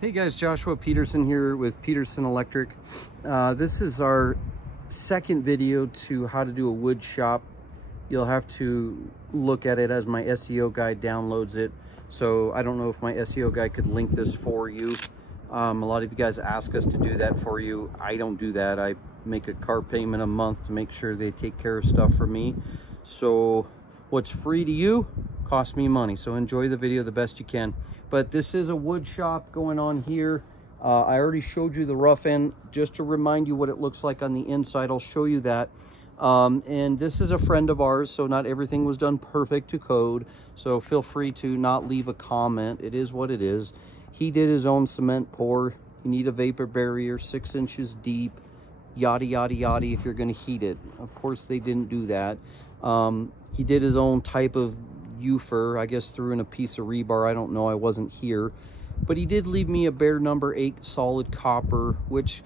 Hey guys, Joshua Peterson here with Peterson Electric. This is our second video to how to do a wood shop. You'll have to look at it as my SEO guy downloads it. So I don't know if my SEO guy could link this for you. A lot of you guys ask us to do that for you. I don't do that. I make a car payment a month to make sure they take care of stuff for me. So what's free to you costs me money. So enjoy the video the best you can. But this is a wood shop going on here. I already showed you the rough end. Just to remind you what it looks like on the inside, I'll show you that. And this is a friend of ours, so not everything was done perfect to code. So feel free to not leave a comment. It is what it is. He did his own cement pour. You need a vapor barrier 6 inches deep, yada yada yada if you're going to heat it. Of course they didn't do that. He did his own type of UFR, I guess threw in a piece of rebar. I don't know, I wasn't here, but he did leave me a bare number 8 solid copper, which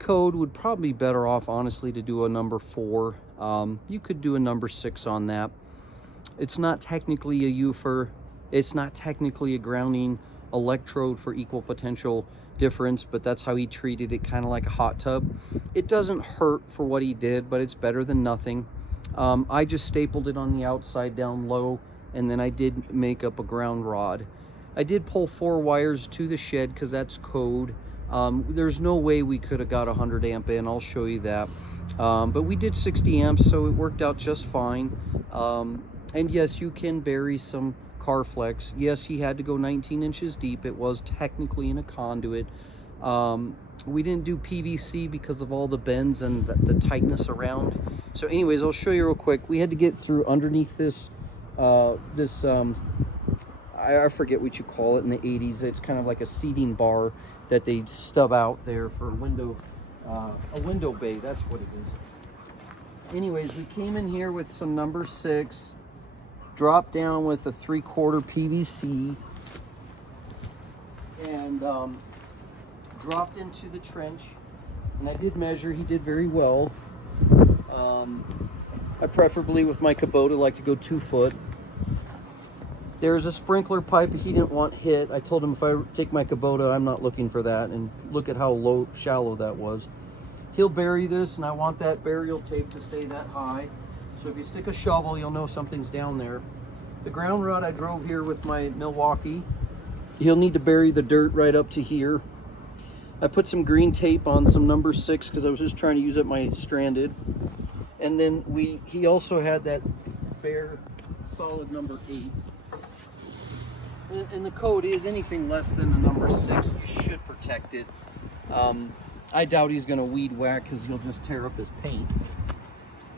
code would probably be better off honestly to do a number 4. You could do a number 6 on that. It's not technically a UFR, it's not technically a grounding electrode for equal potential difference, but that's how he treated it, kind of like a hot tub. It doesn't hurt for what he did, but it's better than nothing. I just stapled it on the outside down low, and then I did make up a ground rod. I did pull 4 wires to the shed because that's code. There's no way we could have got 100 amp in, I'll show you that. But we did 60 amps, so it worked out just fine. And yes, you can bury some car flex. Yes, he had to go 19 inches deep. It was technically in a conduit. We didn't do PVC because of all the bends and the tightness around. So anyways, I'll show you real quick. We had to get through underneath this I forget what you call it in the 80s. It's kind of like a seating bar that they stub out there for a window bay. That's what it is. Anyways, we came in here with some number 6, dropped down with a 3/4 PVC, and dropped into the trench. And I did measure. He did very well. I preferably with my Kubota like to go 2 foot. There's a sprinkler pipe he didn't want hit. I told him if I take my Kubota, I'm not looking for that. And look at how shallow that was. He'll bury this, and I want that burial tape to stay that high. So if you stick a shovel, you'll know something's down there. The ground rod I drove here with my Milwaukee. He'll need to bury the dirt right up to here. I put some green tape on some number 6 because I was just trying to use up my stranded. And then he also had that bare solid number 8. And the code is anything less than a number 6, you should protect it. I doubt he's going to weed whack because he'll just tear up his paint.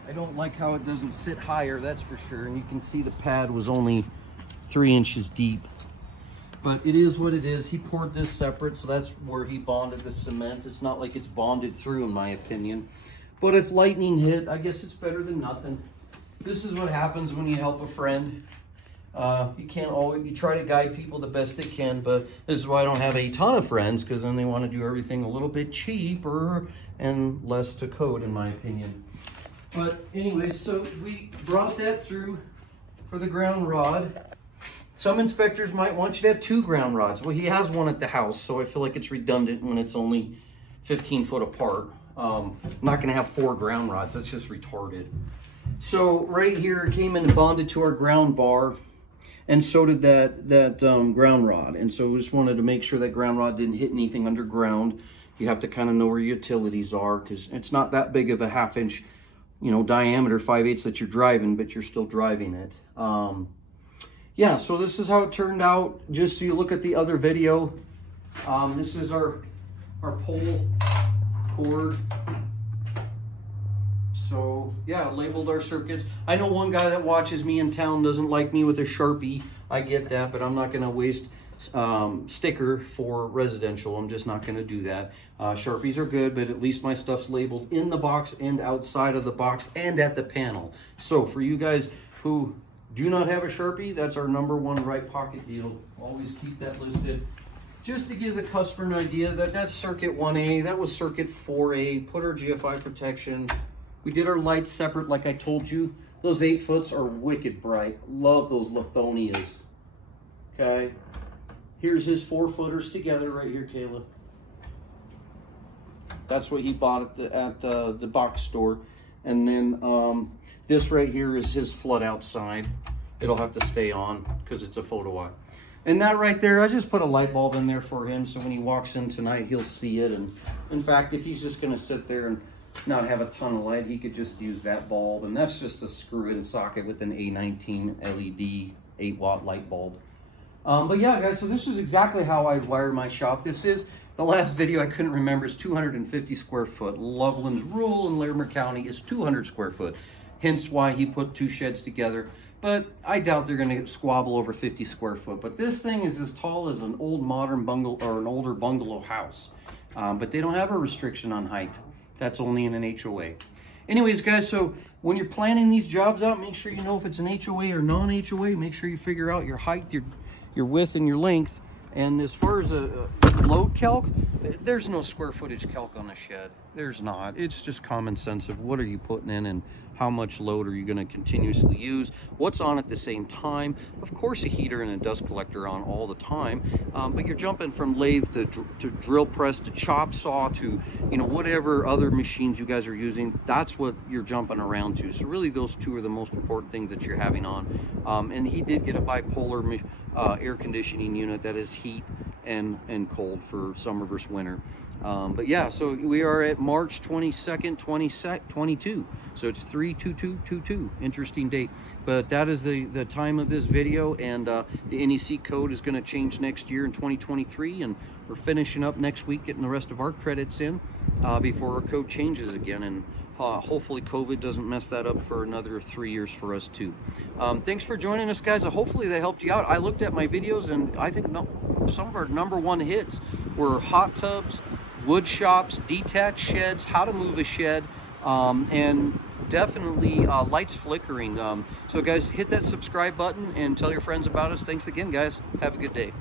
I don't like how it doesn't sit higher, that's for sure. And you can see the pad was only 3 inches deep. But it is what it is. He poured this separate, so that's where he bonded the cement. It's not like it's bonded through, in my opinion. But if lightning hit, I guess it's better than nothing. This is what happens when you help a friend. You can't always, you try to guide people the best they can, but this is why I don't have a ton of friends, because then they want to do everything a little bit cheaper and less to code, in my opinion. But anyway, so we brought that through for the ground rod. Some inspectors might want you to have 2 ground rods. Well, he has one at the house, so I feel like it's redundant when it's only 15 foot apart. I'm not going to have 4 ground rods. That's just retarded. So right here, it came in and bonded to our ground bar, and so did that ground rod. And so we just wanted to make sure that ground rod didn't hit anything underground. You have to kind of know where your utilities are, because it's not that big of a 1/2 inch, diameter 5/8 that you're driving, but you're still driving it. Yeah, so this is how it turned out. Just so you look at the other video, this is our pole cord. So yeah, labeled our circuits. I know one guy that watches me in town doesn't like me with a Sharpie. I get that, but I'm not gonna waste sticker for residential. I'm just not gonna do that. Sharpies are good, but at least my stuff's labeled in the box and outside of the box and at the panel. So for you guys who do not have a Sharpie, that's our number 1 right pocket deal. Always keep that listed. Just to give the customer an idea that that's circuit 1A, that was circuit 4A, put our GFI protection. We did our lights separate like I told you. Those 8-foots are wicked bright. Love those Lithonias. Okay. Here's his 4-footers together right here, Caleb. That's what he bought at the box store. And then this right here is his flood outside. It'll have to stay on because it's a photo eye. And that right there, I just put a light bulb in there for him, so when he walks in tonight, he'll see it. And in fact, if he's just gonna sit there and not have a ton of light, he could just use that bulb. And that's just a screw-in socket with an A19 LED 8-watt light bulb. But yeah, guys, so this is exactly how I wired my shop. This is the last video I couldn't remember is 250 square foot. Loveland's rule in Larimer County is 200 square foot. Hence why he put 2 sheds together. But I doubt they're going to squabble over 50 square foot. But this thing is as tall as an old modern bungalow or an older bungalow house. But they don't have a restriction on height. That's only in an HOA. Anyways, guys, so when you're planning these jobs out, make sure you know if it's an HOA or non-HOA. Make sure you figure out your height, your width, and your length. And as far as a load calc, there's no square footage calc on a shed. There's not. It's just common sense of what are you putting in and how much load are you going to continuously use, what's on at the same time. Of course, a heater and a dust collector on all the time, but you're jumping from lathe to drill press to chop saw to, you know, whatever other machines you guys are using. That's what you're jumping around to. So really, those 2 are the most important things that you're having on. And he did get a bipolar air conditioning unit that is heat and cold for summer versus winter. But yeah, so we are at March 22nd, 2022. So it's 3/22/22. Interesting date. But that is the time of this video, and the NEC code is going to change next year in 2023, and we're finishing up next week getting the rest of our credits in before our code changes again. And hopefully COVID doesn't mess that up for another 3 years for us too. Thanks for joining us, guys. Hopefully they helped you out. I looked at my videos, and I think some of our #1 hits were hot tubs, wood shops, detached sheds, how to move a shed, and definitely lights flickering. So guys, hit that subscribe button and tell your friends about us. Thanks again, guys. Have a good day.